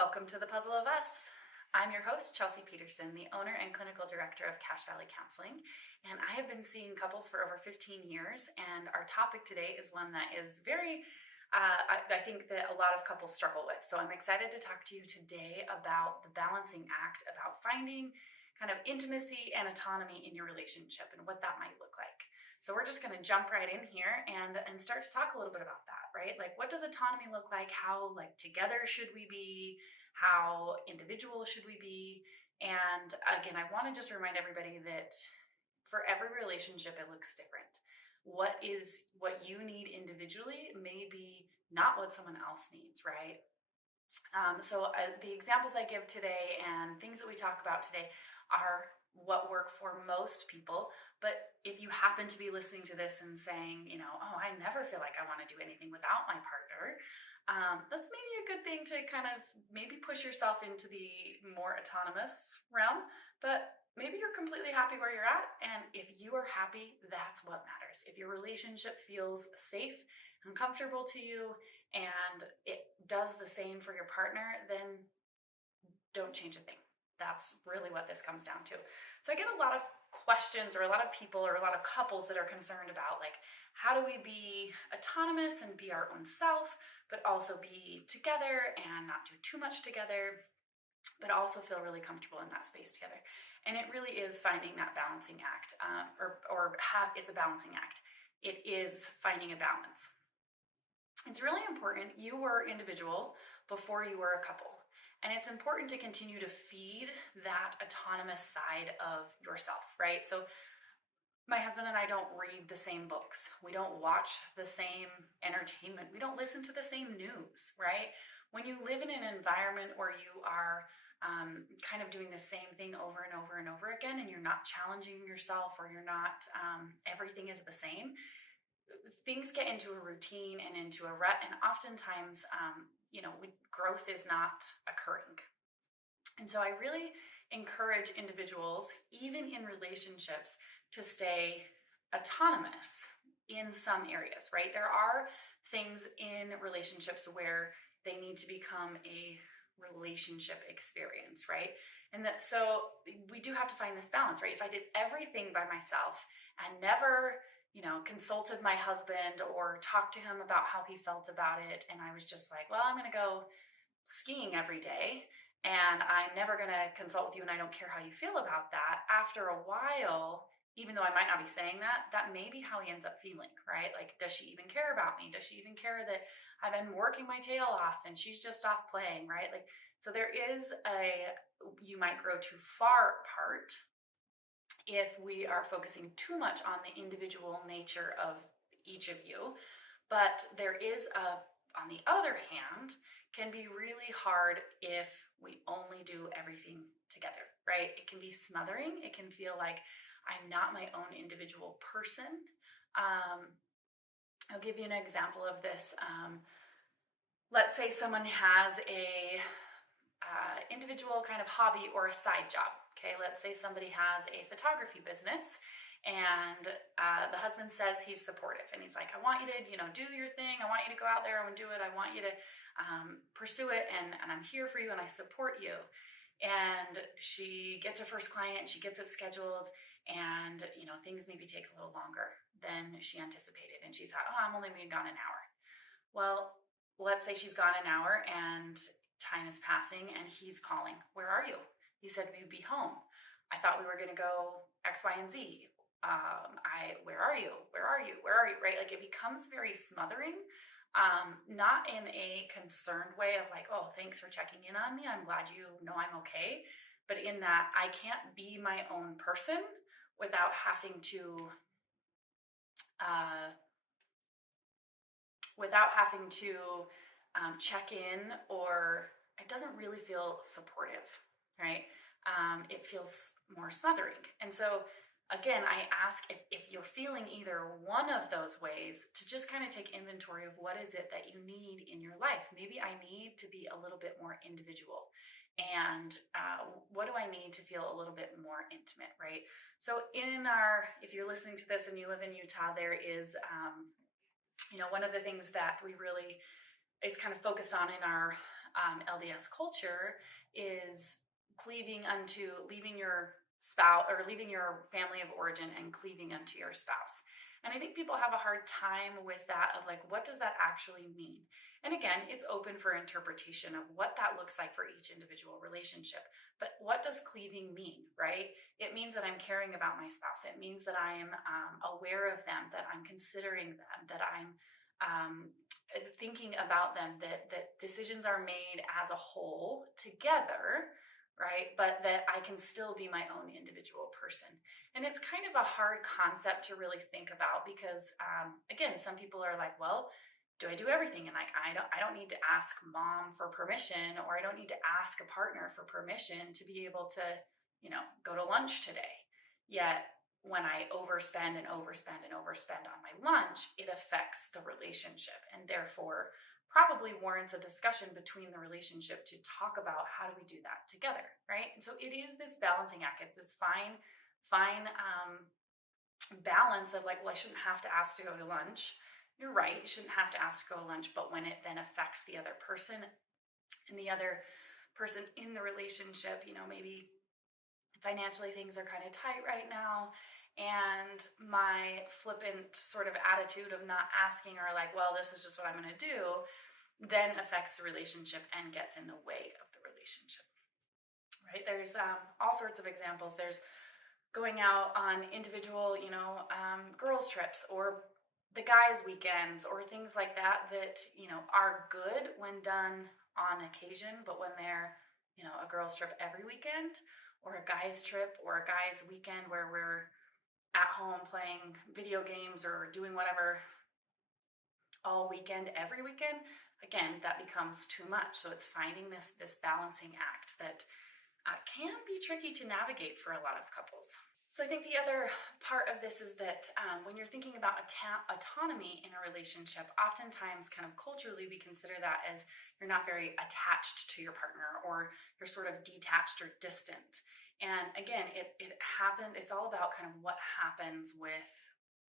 Welcome to the Puzzle of Us. I'm your host, Chelsea Peterson, the owner and clinical director of Cache Valley Counseling, and I have been seeing couples for over 15 years, and our topic today is one that is very, I think that a lot of couples struggle with. So I'm excited to talk to you today about the balancing act, about finding kind of intimacy and autonomy in your relationship and what that might look like. So we're just going to jump right in here and start to talk a little bit about that, right? Like, what does autonomy look like? How together should we be? How individual should we be? And again, I want to just remind everybody that for every relationship, it looks different. What you need individually may be not what someone else needs, right? The examples I give today and things that we talk about today are what work for most people. But if you happen to be listening to this and saying, oh, I never feel like I want to do anything without my partner, that's maybe a good thing to kind of maybe push yourself into the more autonomous realm. But maybe you're completely happy where you're at. And if you are happy, that's what matters. If your relationship feels safe and comfortable to you and it does the same for your partner, then don't change a thing. That's really what this comes down to. So I get a lot of questions or a lot of people or a lot of couples that are concerned about how do we be autonomous and be our own self, but also be together and not do too much together, but also feel really comfortable in that space together. And it really is finding that balancing act, it's a balancing act. It is finding a balance. It's really important. You were individual before you were a couple. And it's important to continue to feed that autonomous side of yourself, right? So my husband and I don't read the same books. We don't watch the same entertainment. We don't listen to the same news, right? When you live in an environment where you are kind of doing the same thing over and over and over again, and you're not challenging yourself, or you're not, everything is the same, things get into a routine and into a rut, and oftentimes, growth is not occurring. And so I really encourage individuals, even in relationships, to stay autonomous in some areas, right? There are things in relationships where they need to become a relationship experience, right? So we do have to find this balance, right? If I did everything by myself and never consulted my husband or talked to him about how he felt about it, and I was just like, well, I'm going to go skiing every day and I'm never going to consult with you and I don't care how you feel about that. After a while, even though I might not be saying that, that may be how he ends up feeling, right? Like, does she even care about me? Does she even care that I've been working my tail off and she's just off playing, right? So you might grow too far apart if we are focusing too much on the individual nature of each of you. But on the other hand, can be really hard if we only do everything together, right? It can be smothering. It can feel like I'm not my own individual person. I'll give you an example of this. Let's say someone has a individual kind of hobby or a side job. Okay, let's say somebody has a photography business and the husband says he's supportive and he's like, I want you to, do your thing. I want you to go out there and do it. I want you to pursue it, and I'm here for you and I support you. And she gets her first client, she gets it scheduled, and things maybe take a little longer than she anticipated. And she thought, oh, I'm only being gone an hour. Well, let's say she's gone an hour and time is passing and he's calling. Where are you? You said we'd be home. I thought we were going to go X, Y, and Z. Where are you? Where are you? Where are you? Right? It becomes very smothering, not in a concerned way of like, oh, thanks for checking in on me. I'm glad you know I'm okay. But in that I can't be my own person without having to check in, or it doesn't really feel supportive, right? It feels more smothering. And so again, I ask if you're feeling either one of those ways to just kind of take inventory of what is it that you need in your life. Maybe I need to be a little bit more individual. And what do I need to feel a little bit more intimate, right? So if you're listening to this and you live in Utah, there is, one of the things that we really is kind of focused on in our LDS culture is leaving your spouse or leaving your family of origin and cleaving unto your spouse. And I think people have a hard time with that of like, what does that actually mean? And again, it's open for interpretation of what that looks like for each individual relationship. But what does cleaving mean, right? It means that I'm caring about my spouse. It means that I'm aware of them, that I'm considering them, that I'm thinking about them, that decisions are made as a whole together, right? But that I can still be my own individual person. And it's kind of a hard concept to really think about because, again, some people are like, well, do I do everything? And like, I don't need to ask mom for permission, or I don't need to ask a partner for permission to be able to, go to lunch today. Yet when I overspend and overspend and overspend on my lunch, it affects the relationship and therefore probably warrants a discussion between the relationship to talk about how do we do that together, right? And so it is this balancing act. It's this fine balance of like, well, I shouldn't have to ask to go to lunch. You're right, you shouldn't have to ask to go to lunch, but when it then affects the other person and the other person in the relationship, maybe financially things are kind of tight right now, and my flippant sort of attitude of not asking, or like, well, this is just what I'm going to do, then affects the relationship and gets in the way of the relationship, right? There's all sorts of examples. There's going out on individual, girls trips, or the guys weekends, or things like that are good when done on occasion, but when they're a girls trip every weekend, or a guys trip or a guys weekend where we're at home playing video games or doing whatever all weekend every weekend, again, that becomes too much. So it's finding this balancing act that can be tricky to navigate for a lot of couples. So I think the other part of this is that when you're thinking about autonomy in a relationship, oftentimes kind of culturally we consider that as you're not very attached to your partner, or you're sort of detached or distant. And again, it happened. It's all about kind of what happens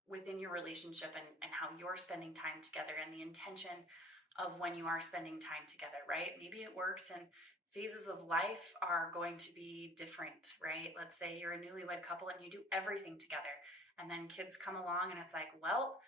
within your relationship and how you're spending time together, and the intention of when you are spending time together, right? Maybe it works and phases of life are going to be different, right? Let's say you're a newlywed couple and you do everything together, and then kids come along and it's like, well,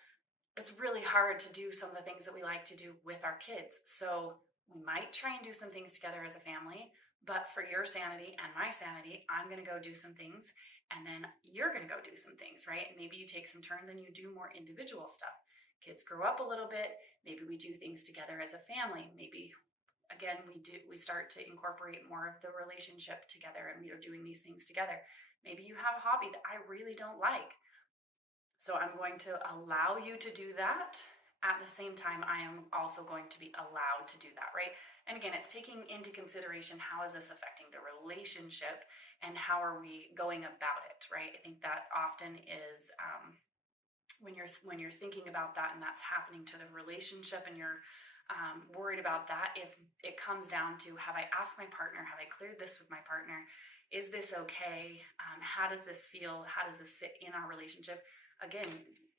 it's really hard to do some of the things that we like to do with our kids. So we might try and do some things together as a family, but for your sanity and my sanity, I'm going to go do some things, and then you're going to go do some things, right? Maybe you take some turns and you do more individual stuff. Kids grow up a little bit. Maybe we do things together as a family. Maybe again, we start to incorporate more of the relationship together, and we are doing these things together. Maybe you have a hobby that I really don't like, so I'm going to allow you to do that. At the same time, I am also going to be allowed to do that, right? And again, it's taking into consideration, how is this affecting the relationship and how are we going about it, right? I think that often is when you're thinking about that and that's happening to the relationship, and you're worried about that, if it comes down to, have I asked my partner, have I cleared this with my partner, is this okay, how does this feel, how does this sit in our relationship? Again,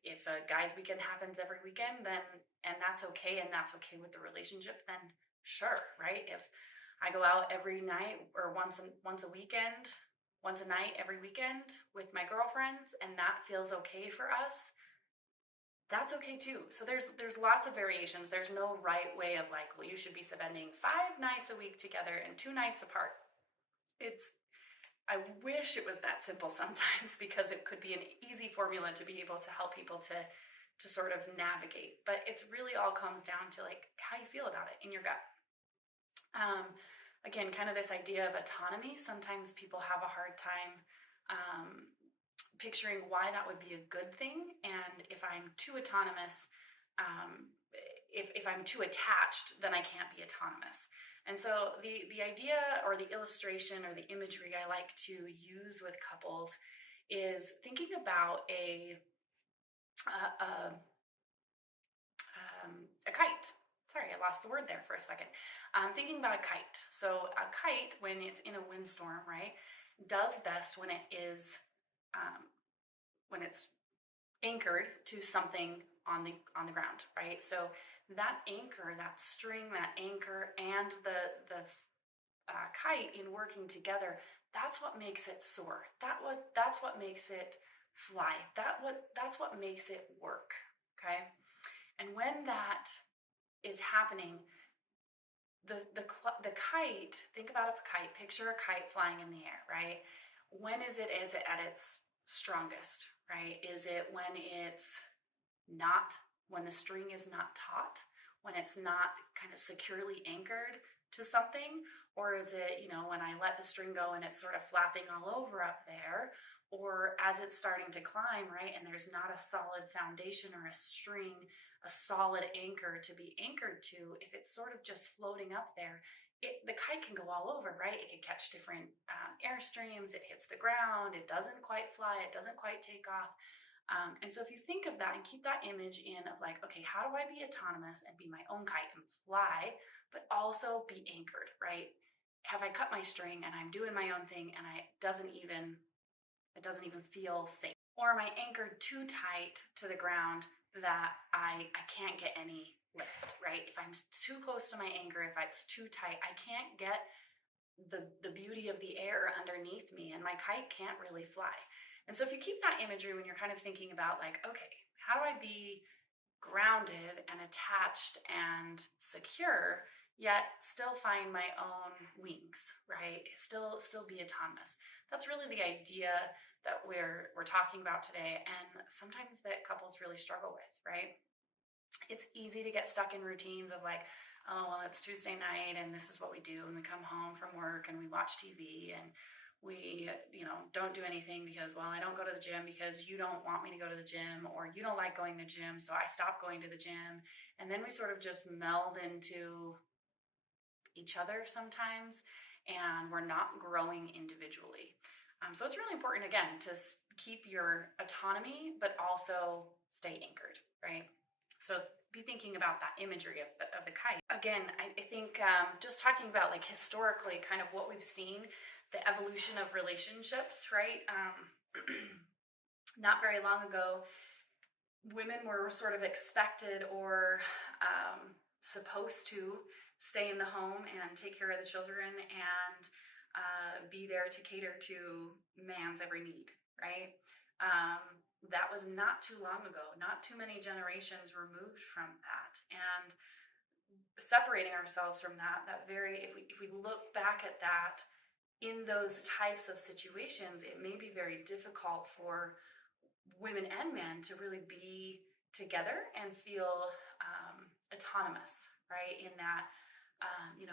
if a guy's weekend happens every weekend, then, and that's okay, and that's okay with the relationship, then sure, right? If I go out every night, or once a weekend, once a night every weekend with my girlfriends, and that feels okay for us, that's okay too. So there's lots of variations. There's no right way of like, well, you should be spending 5 nights a week together and 2 nights apart. I wish it was that simple sometimes, because it could be an easy formula to be able to help people to sort of navigate. But it's really all comes down to like how you feel about it in your gut. Again, kind of this idea of autonomy. Sometimes people have a hard time picturing why that would be a good thing, and if I'm too autonomous, if I'm too attached, then I can't be autonomous. And so the idea, or the illustration, or the imagery I like to use with couples is thinking about a kite. Sorry, I lost the word there for a second. Thinking about a kite. So a kite, when it's in a windstorm, right, does best when it is when it's anchored to something on the ground, right? So that anchor, that string, that anchor, and the kite in working together, that's what makes it soar. That's what makes it fly. That's what makes it work. Okay, and when that is happening, the kite. Think about a kite. Picture a kite flying in the air, right? When is it at its strongest, right? Is it when it's not, when the string is not taut, when it's not kind of securely anchored to something? Or is it, when I let the string go and it's sort of flapping all over up there? Or as it's starting to climb, right? And there's not a solid foundation or a string, a solid anchor to be anchored to. If it's sort of just floating up there, the kite can go all over, right? It can catch different air streams. It hits the ground. It doesn't quite fly. It doesn't quite take off. And so if you think of that and keep that image in of like, okay, how do I be autonomous and be my own kite and fly, but also be anchored, right? Have I cut my string and I'm doing my own thing and it doesn't even feel safe? Or am I anchored too tight to the ground that I can't get any lift, right? If I'm too close to my anchor, if it's too tight, I can't get the beauty of the air underneath me and my kite can't really fly. And so if you keep that imagery when you're kind of thinking about like, okay, how do I be grounded and attached and secure, yet still find my own wings, right? Still be autonomous. That's really the idea that we're talking about today, and sometimes that couples really struggle with, right? It's easy to get stuck in routines of like, oh, well, it's Tuesday night and this is what we do. And we come home from work and we watch TV and we, don't do anything because, well, I don't go to the gym because you don't want me to go to the gym, or you don't like going to the gym, so I stop going to the gym. And then we sort of just meld into each other sometimes, and we're not growing individually. So it's really important, again, to keep your autonomy, but also stay anchored, right? So be thinking about that imagery of the kite. Again, I think just talking about like historically kind of what we've seen, the evolution of relationships, right? Not very long ago, women were sort of expected or supposed to stay in the home and take care of the children and be there to cater to man's every need, right? That was not too long ago, not too many generations removed from that. And separating ourselves from that if we look back at that in those types of situations, it may be very difficult for women and men to really be together and feel autonomous, right? In that,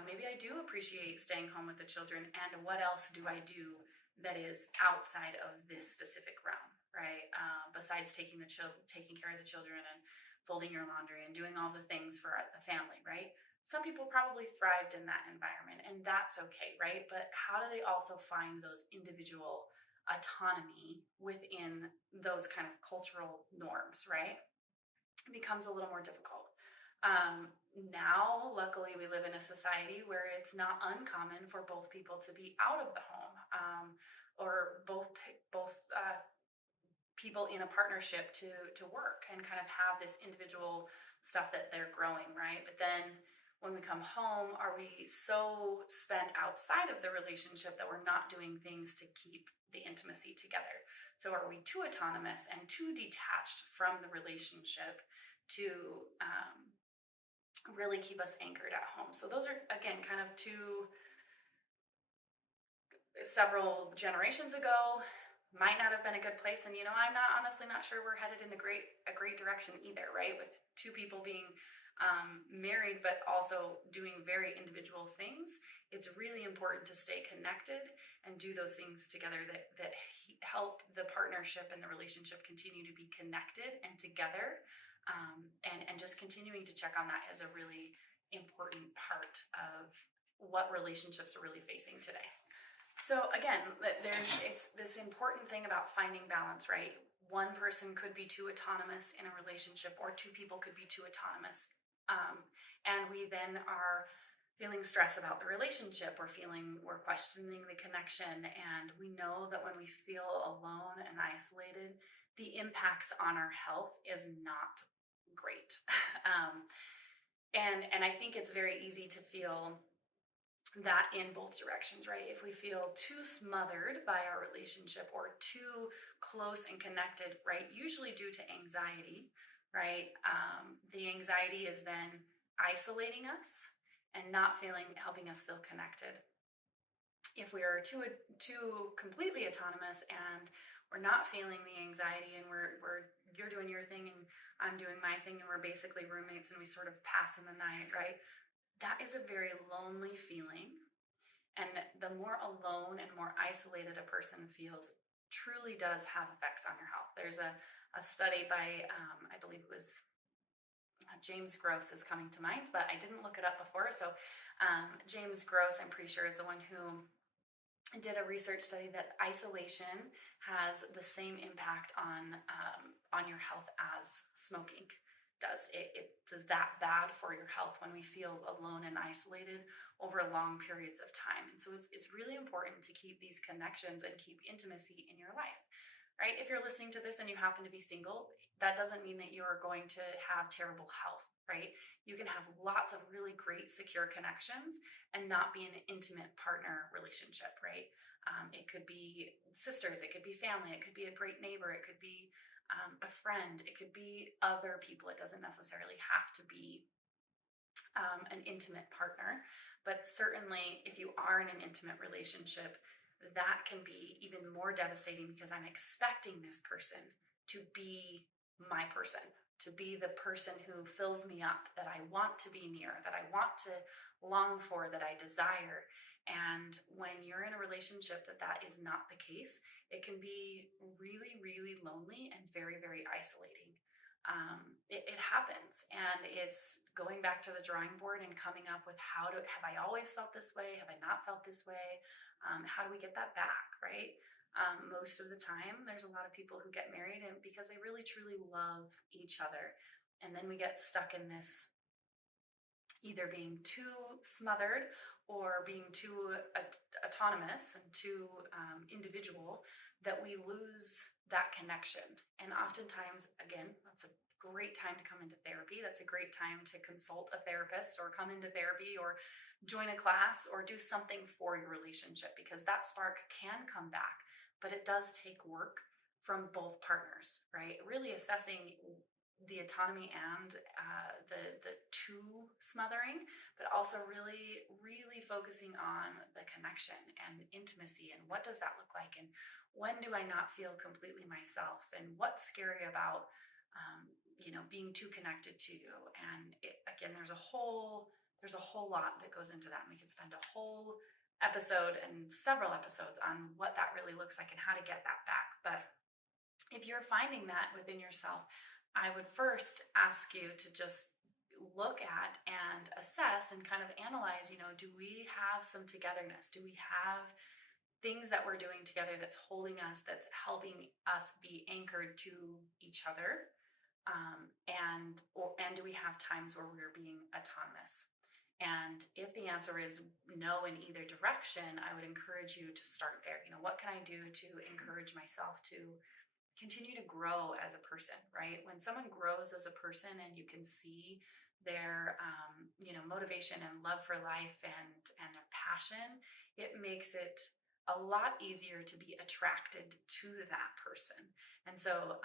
maybe I do appreciate staying home with the children, and what else do I do that is outside of this specific realm, right? Besides taking care of the children and folding your laundry and doing all the things for the family, right? Some people probably thrived in that environment, and that's okay, right? But how do they also find those individual autonomy within those kind of cultural norms, right? It becomes a little more difficult. Now, luckily, we live in a society where it's not uncommon for both people to be out of the home, or both people in a partnership to work and kind of have this individual stuff that they're growing, right? But then when we come home, are we so spent outside of the relationship that we're not doing things to keep the intimacy together? So are we too autonomous and too detached from the relationship to really keep us anchored at home? So those are, again, kind of several generations ago, might not have been a good place. And I'm honestly not sure we're headed in a great direction either, right? With two people being married but also doing very individual things, it's really important to stay connected and do those things together that help the partnership and the relationship continue to be connected and together. And just continuing to check on that is a really important part of what relationships are really facing today. So again, it's this important thing about finding balance, right? One person could be too autonomous in a relationship, or two people could be too autonomous. And we then are feeling stress about the relationship, we're questioning the connection. And we know that when we feel alone and isolated, the impacts on our health is not great. And I think it's very easy to feel that in both directions, right? If we feel too smothered by our relationship or too close and connected, right? Usually due to anxiety, right? The anxiety is then isolating us and not helping us feel connected. If we are too completely autonomous and we're not feeling the anxiety, and we're you're doing your thing and I'm doing my thing, and we're basically roommates and we sort of pass in the night, right? That is a very lonely feeling. And the more alone and more isolated a person feels truly does have effects on your health. There's a study by, I believe it was James Gross is coming to mind, but I didn't look it up before. So James Gross, I'm pretty sure, is the one who did a research study that isolation has the same impact on your health as smoking does. It's that bad for your health when we feel alone and isolated over long periods of time. And so it's really important to keep these connections and keep intimacy in your life, right? If you're listening to this and you happen to be single, that doesn't mean that you are going to have terrible health, right? You can have lots of really great, secure connections and not be in an intimate partner relationship, right? It could be sisters, it could be family, it could be a great neighbor, it could be a friend, it could be other people. It doesn't necessarily have to be an intimate partner. But certainly, if you are in an intimate relationship, that can be even more devastating because I'm expecting this person to be my person, to be the person who fills me up, that I want to be near, that I want to long for, that I desire. And when you're in a relationship that is not the case, it can be really, really lonely and very, very isolating. It happens, and it's going back to the drawing board and coming up with have I always felt this way? Have I not felt this way? How do we get that back, right? Most of the time, there's a lot of people who get married and because they really truly love each other. And then we get stuck in this either being too smothered or being too autonomous and too individual that we lose that connection. And oftentimes, again, that's a great time to come into therapy. That's a great time to consult a therapist or come into therapy or join a class or do something for your relationship, because that spark can come back, but it does take work from both partners, right? Really assessing the autonomy and the too smothering, but also really, really focusing on the connection and intimacy and what does that look like, and when do I not feel completely myself, and what's scary about being too connected to you. And again, there's a whole lot that goes into that, and we could spend a whole episode and several episodes on what that really looks like and how to get that back. But if you're finding that within yourself, I would first ask you to just look at and assess and kind of analyze, do we have some togetherness? Do we have things that we're doing together that's holding us, that's helping us be anchored to each other? And do we have times where we're being autonomous? And if the answer is no in either direction, I would encourage you to start there. What can I do to encourage myself to continue to grow as a person, right? When someone grows as a person and you can see their motivation and love for life and their passion, it makes it a lot easier to be attracted to that person. And so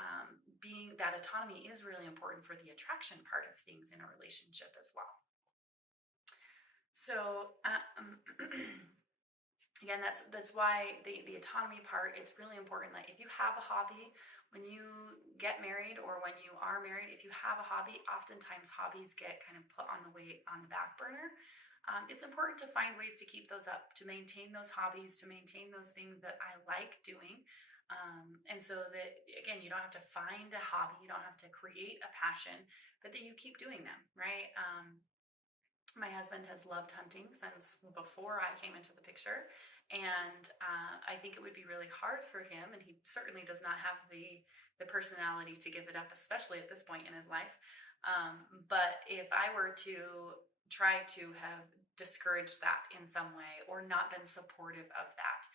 being that autonomy is really important for the attraction part of things in a relationship as well. So again, that's why the autonomy part, it's really important that if you have a hobby, when you get married or when you are married, if you have a hobby, oftentimes hobbies get kind of put on the back burner. It's important to find ways to keep those up, to maintain those hobbies, to maintain those things that I like doing. And so that, again, you don't have to find a hobby, you don't have to create a passion, but that you keep doing them, right? My husband has loved hunting since before I came into the picture. And I think it would be really hard for him, and he certainly does not have the personality to give it up, especially at this point in his life. But if I were to try to have discouraged that in some way or not been supportive of that,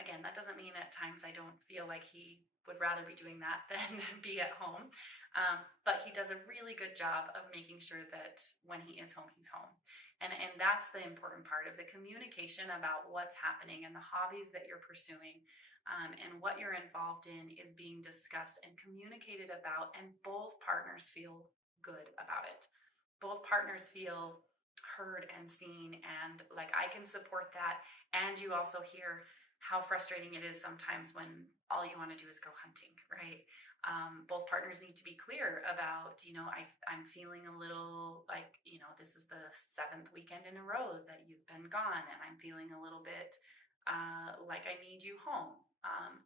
again, that doesn't mean at times I don't feel like he would rather be doing that than be at home. But he does a really good job of making sure that when he is home, he's home. And that's the important part of the communication about what's happening and the hobbies that you're pursuing, and what you're involved in is being discussed and communicated about, and both partners feel good about it. Both partners feel heard and seen, and like I can support that. And you also hear how frustrating it is sometimes when all you want to do is go hunting, right? Both partners need to be clear about, I'm feeling a little like, this is the seventh weekend in a row that you've been gone, and I'm feeling a little bit like I need you home.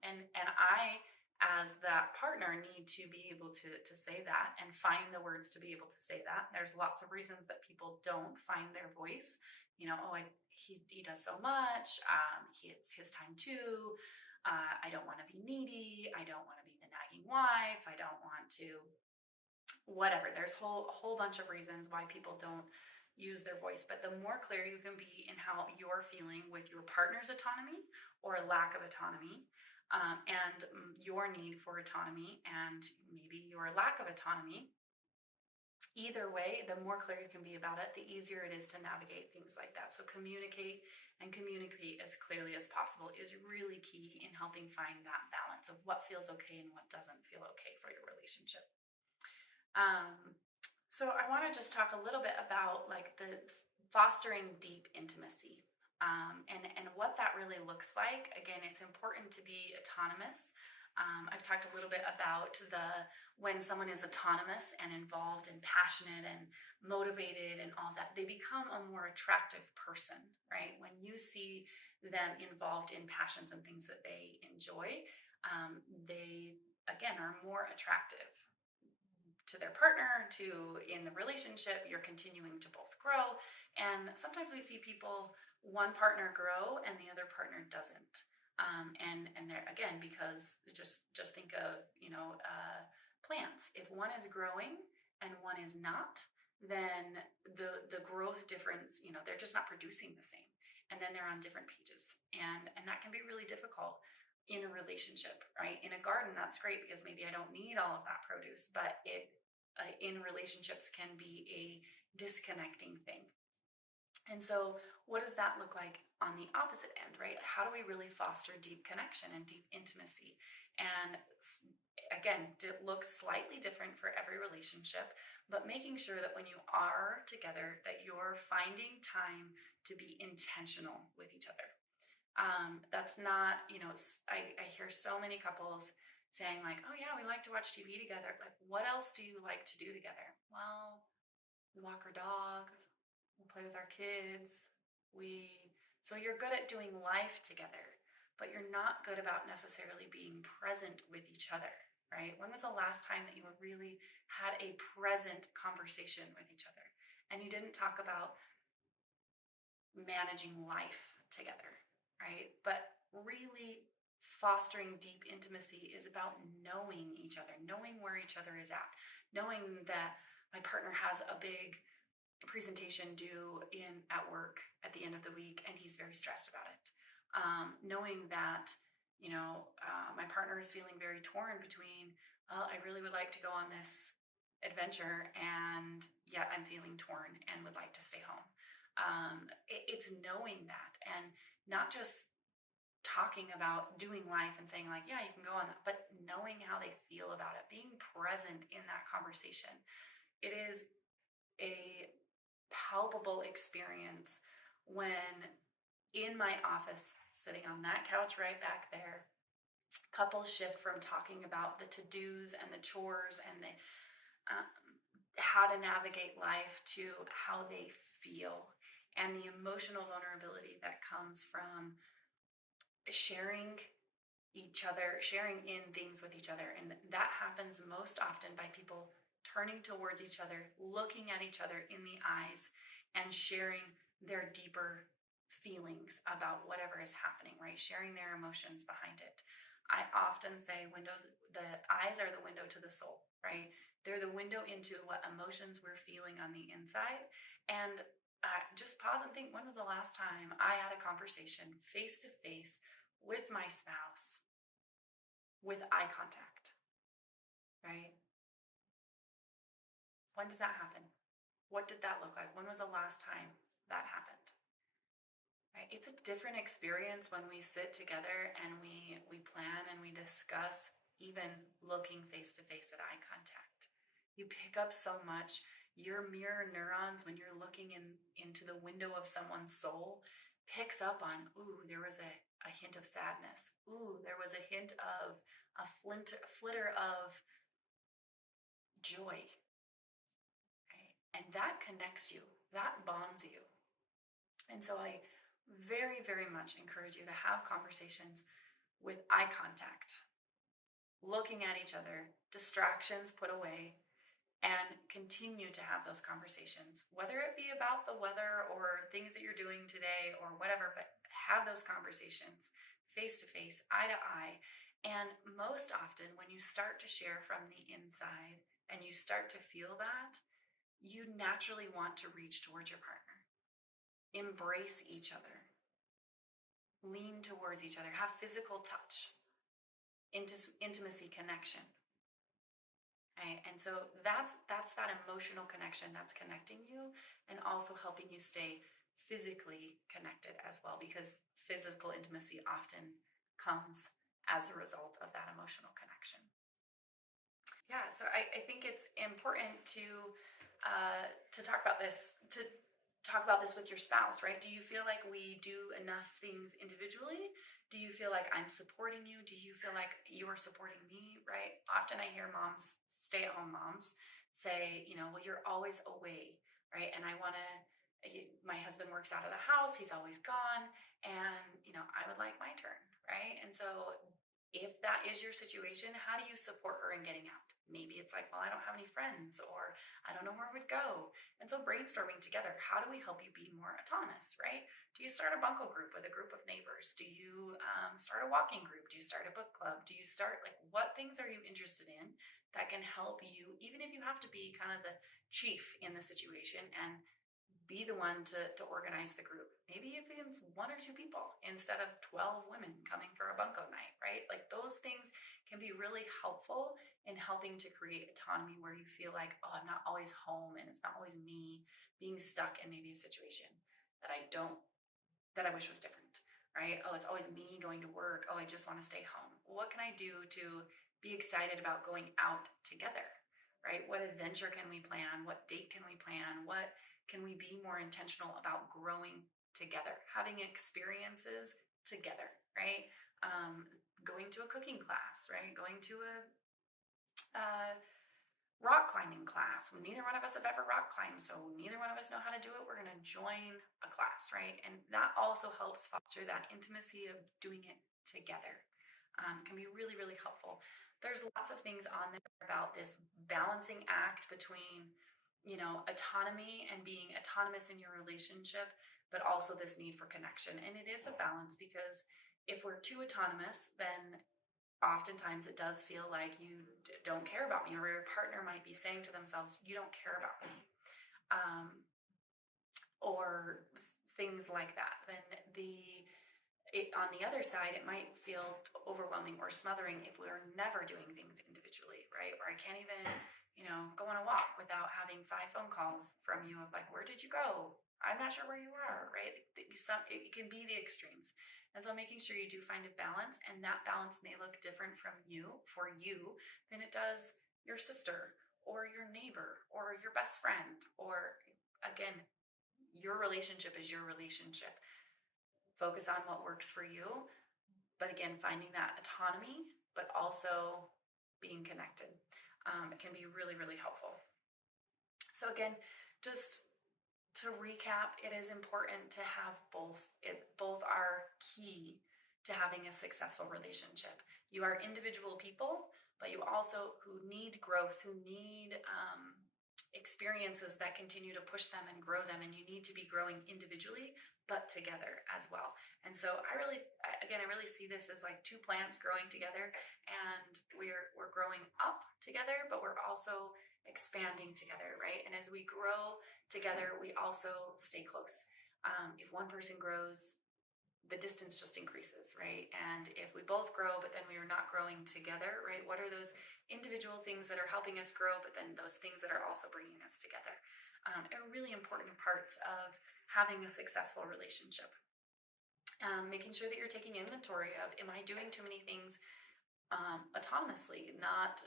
And I, as that partner, need to be able to say that and find the words to be able to say that. There's lots of reasons that people don't find their voice. He does so much. It's his time too. I don't want to be needy. I don't want to be the nagging wife. I don't want to, whatever. There's a whole bunch of reasons why people don't use their voice. But the more clear you can be in how you're feeling with your partner's autonomy or lack of autonomy, and your need for autonomy and maybe your lack of autonomy, either way, the more clear you can be about it, the easier it is to navigate things like that. So communicate as clearly as possible is really key in helping find that balance of what feels okay and what doesn't feel okay for your relationship. So I want to just talk a little bit about like the fostering deep intimacy, and what that really looks like. Again, it's important to be autonomous. I've talked a little bit about when someone is autonomous and involved and passionate and motivated and all that, they become a more attractive person, right? When you see them involved in passions and things that they enjoy, they again are more attractive to their partner, to in the relationship. You're continuing to both grow. And sometimes we see people, one partner grow and the other partner doesn't. And there again, because just think of plants. If one is growing and one is not, then the growth difference, they're just not producing the same, and then they're on different pages, and that can be really difficult in a relationship, right? In a garden, that's great because maybe I don't need all of that produce, but it in relationships can be a disconnecting thing. And so, what does that look like on the opposite end, right? How do we really foster deep connection and deep intimacy? And again, it looks slightly different for every relationship, but making sure that when you are together, that you're finding time to be intentional with each other. That's not, I hear so many couples saying like, oh yeah, we like to watch TV together. Like, what else do you like to do together? Well, we walk our dog, we play with our kids. So you're good at doing life together, but you're not good about necessarily being present with each other, right? When was the last time that you really had a present conversation with each other? And you didn't talk about managing life together, right? But really fostering deep intimacy is about knowing each other, knowing where each other is at, knowing that my partner has a big presentation due at work at the end of the week and he's very stressed about it. Knowing that, my partner is feeling very torn between, well, I really would like to go on this adventure and yet I'm feeling torn and would like to stay home. It's knowing that and not just talking about doing life and saying like, yeah, you can go on that, but knowing how they feel about it, being present in that conversation. It is a palpable experience when in my office, sitting on that couch right back there, couples shift from talking about the to-dos and the chores and the how to navigate life to how they feel and the emotional vulnerability that comes from sharing sharing in things with each other. And that happens most often by people turning towards each other, looking at each other in the eyes, and sharing their deeper feelings about whatever is happening, right? Sharing their emotions behind it. I often say the eyes are the window to the soul, right? They're the window into what emotions we're feeling on the inside. And just pause and think, when was the last time I had a conversation face to face with my spouse with eye contact, right? When does that happen? What did that look like? When was the last time that happened? Right? It's a different experience when we sit together and we plan and we discuss, even looking face to face at eye contact. You pick up so much. Your mirror neurons, when you're looking into the window of someone's soul, picks up on, ooh, there was a hint of sadness. Ooh, there was a hint of flitter of joy. Right? And that connects you, that bonds you. And so I very, very much encourage you to have conversations with eye contact, looking at each other, distractions put away, and continue to have those conversations, whether it be about the weather or things that you're doing today or whatever, but have those conversations face to face, eye to eye. And most often, when you start to share from the inside and you start to feel that, you naturally want to reach towards your partner, embrace each other, lean towards each other, have physical touch, intimacy, connection. Right? And so that's that emotional connection that's connecting you and also helping you stay physically connected as well, because physical intimacy often comes as a result of that emotional connection. Yeah, so I think it's important to talk about this, with your spouse, right? Do you feel like we do enough things individually? Do you feel like I'm supporting you? Do you feel like you are supporting me, right? Often I hear moms, stay-at-home moms, say, well, you're always away, right? And my husband works out of the house, he's always gone, and, I would like my turn, right? And so if that is your situation, how do you support her in getting out? Maybe it's like, well, I don't have any friends, or I don't know where I would go. And so brainstorming together, how do we help you be more autonomous, right? Do you start a bunco group with a group of neighbors? Do you start a walking group? Do you start a book club? Do you start, like, what things are you interested in that can help you, even if you have to be kind of the chief in the situation and be the one to organize the group. Maybe if it's 1 or 2 people instead of 12 women coming for a bunco night, right? Like, those things can be really helpful in helping to create autonomy, where you feel like, oh, I'm not always home and it's not always me being stuck in maybe a situation that I wish was different, right? Oh, it's always me going to work. Oh, I just want to stay home. What can I do to be excited about going out together, right? What adventure can we plan? What date can we plan? What can we be more intentional about growing together, having experiences together, right? Going to a cooking class, right? Going to a rock climbing class. Neither one of us have ever rock climbed, so neither one of us know how to do it. We're going to join a class, right? And that also helps foster that intimacy of doing it together. Can be really, really helpful. There's lots of things on there about this balancing act between, autonomy and being autonomous in your relationship, but also this need for connection. And it is a balance, because if we're too autonomous, then oftentimes it does feel like you don't care about me, or your partner might be saying to themselves, you don't care about me, or things like that. Then on the other side, it might feel overwhelming or smothering if we're never doing things individually, right? Or I can't even, go on a walk without having 5 phone calls from you of like, where did you go? I'm not sure where you are, right? It can be the extremes. And so making sure you do find a balance, and that balance may look different for you than it does your sister or your neighbor or your best friend, or, again, your relationship is your relationship. Focus on what works for you, but again, finding that autonomy, but also being connected. It can be really, really helpful. So again, just to recap, it is important to have both. Both are key to having a successful relationship. You are individual people, but you also who need growth, who need experiences that continue to push them and grow them, and you need to be growing individually but together as well. And so I really see this as like 2 plants growing together, and we're growing up together, but we're also expanding together, right? And as we grow together, we also stay close. If one person grows the distance just increases, right? And if we both grow, but then we are not growing together, right? What are those individual things that are helping us grow, but then those things that are also bringing us together? Are really important parts of having a successful relationship. Making sure that you're taking inventory of, am I doing too many things autonomously, not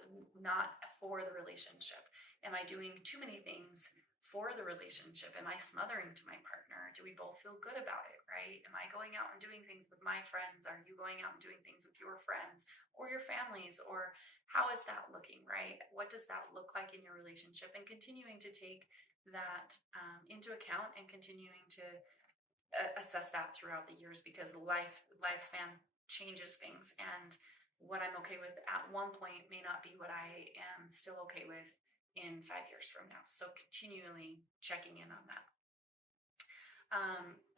for the relationship? Am I doing too many things for the relationship? Am I smothering to my partner? Do we both feel good about it, right? Am I going out and doing things with my friends? Are you going out and doing things with your friends or your families? Or how is that looking, right? What does that look like in your relationship? And continuing to take that into account and continuing to assess that throughout the years, because lifespan changes things, and what I'm okay with at one point may not be what I am still okay with in 5 years from now. So continually checking in on that.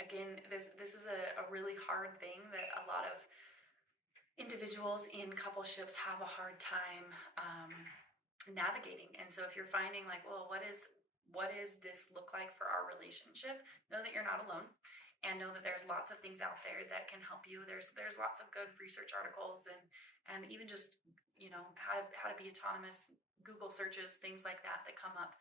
Again, this is a really hard thing that a lot of individuals in coupleships have a hard time navigating. And so if you're finding like, well, what is this look like for our relationship, know that you're not alone, and know that there's lots of things out there that can help you. There's lots of good research articles, and even just, how to be autonomous, Google searches, things like that come up.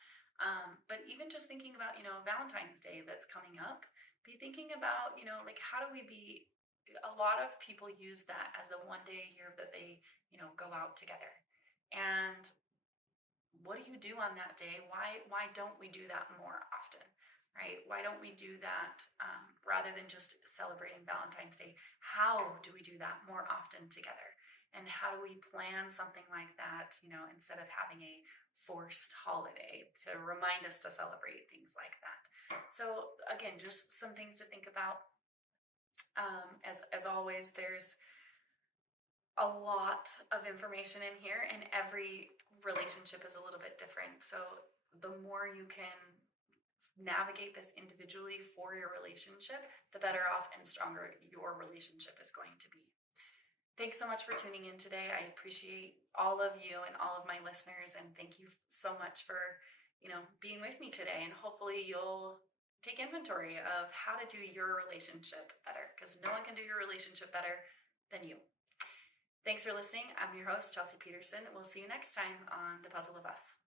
But even just thinking about, Valentine's Day that's coming up, be thinking about, like, how do we be, a lot of people use that as the one day a year that they, go out together. And what do you do on that day? Why don't we do that more often, right? Why don't we do that rather than just celebrating Valentine's Day? How do we do that more often together? And how do we plan something like that, instead of having a forced holiday to remind us to celebrate things like that? So again, just some things to think about. As always, there's a lot of information in here, and every relationship is a little bit different. So the more you can navigate this individually for your relationship, the better off and stronger your relationship is going to be. Thanks so much for tuning in today. I appreciate all of you and all of my listeners, and thank you so much for, being with me today. And hopefully you'll take inventory of how to do your relationship better, because no one can do your relationship better than you. Thanks for listening. I'm your host, Chelsea Peterson. We'll see you next time on The Puzzle of Us.